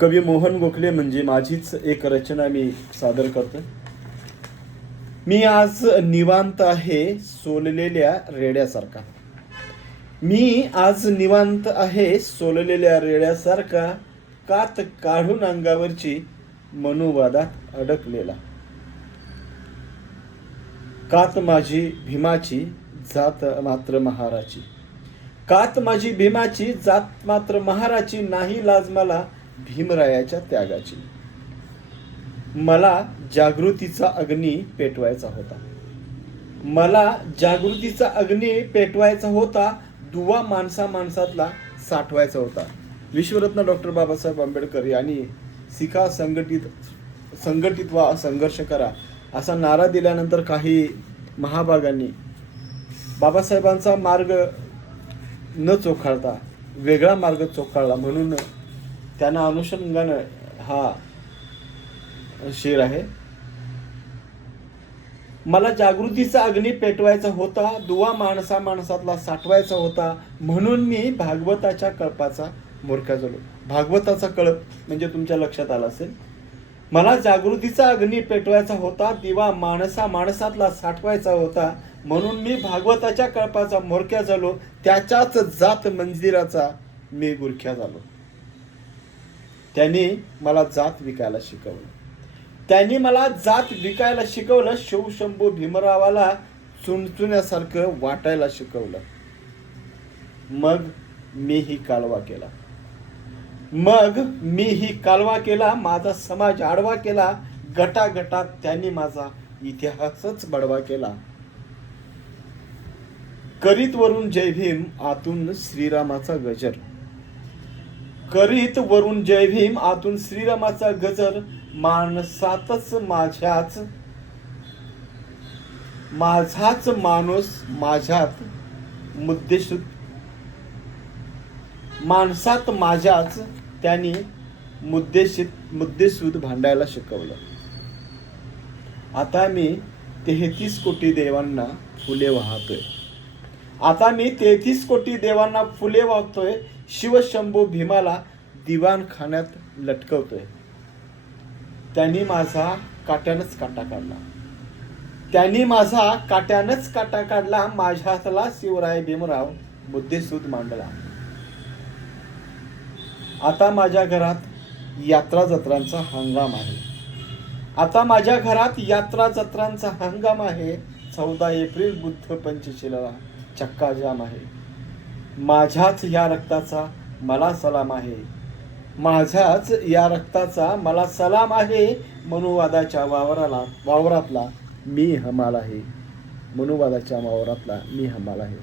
कवी मोहन गोखले म्हणजे माझीच एक रचना मी सादर करतो. मी आज निवांत आहे सोललेल्या रेड्यासारखा. मी आज निवांत आहे सोललेल्या रेड्यासारखा, कात काढून अंगावरची मनुवादात अडकलेला. कात माझी भीमाची जात मात्र महाराची. कात माझी भीमाची जात मात्र महाराची. नाही लाज मला भीमरायाच्या त्यागाची. मला जागृतीचा अग्नी पेटवायचा होता. मला जागृतीचा अग्नी पेटवायचा होता. दुवा माणसा माणसातला साठवायचा होता. विश्वरत्न डॉक्टर बाबासाहेब आंबेडकर यांनी शिका, संघटित व्हा, संघर्ष करा असा नारा दिल्यानंतर काही महाभागांनी बाबासाहेबांचा मार्ग न चोखाळता वेगळा मार्ग चोखाळला, म्हणून त्यांना अनुषंगानं हा शेर आहे. मला जागृतीचा अग्नी पेटवायचा होता. दुवा माणसा माणसातला साठवायचा होता. म्हणून मी भागवताच्या कळपाचा मोरक्या झालो. भागवताचा कळप म्हणजे तुमच्या लक्षात आला असेल. मला जागृतीचा अग्नी पेटवायचा होता. दिवा माणसा माणसातला साठवायचा होता. म्हणून मी भागवताच्या कळपाचा मोरक्या झालो. त्याच्याच जात मंदिराचा मी गुरख्या झालो. त्यांनी मला जात विकायला शिकवलं. त्यांनी मला जात विकायला शिकवलं. शिवशंभू भीमरावाला चुणचुण्यासारखं वाटायला शिकवलं. मग मीही कालवा केला. मग मीही कालवा केला. माझा समाज आडवा केला. गटागटात त्यांनी माझा इतिहासच बडवा केला. करीत वरून जय भीम आतून श्रीरामाचा गजर. करीत वरून जय भीम आतून श्रीरामाचा गजर. माणसातच माझाच माणूस माझ्यात मुद्देसूद. माणसात माझ्याच त्यांनी मुद्देसूद भांडायला शिकवलं. आता मी 33 कोटी देवांना फुले वाहतोय. आता मी 33 कोटी देवांना फुले वाहतोय. शिवशंभू भीमाला दिवाणखान्यात लटकवतोय. त्यांनी माझा काट्यानंच काटा काढला. त्यांनी माझा काट्यानंच काटा काढला. माझ्यातला शिवराय भीमराव मुद्देसूद मांडला. आता माझ्या घरात यात्रा जत्रांचा हंगाम आहे. आता माझ्या घरात यात्रा जत्रांचा हंगाम आहे. 14 एप्रिल बुद्ध पंचशीला चक्का जाम आहे. माझ्याच या रक्ताचा मला सलाम आहे. माझ्याच या रक्ताचा मला सलाम आहे. मनुवादाच्या वावरातला मी हमाल आहे. मनुवादाच्या वावरातला मी हमाल आहे.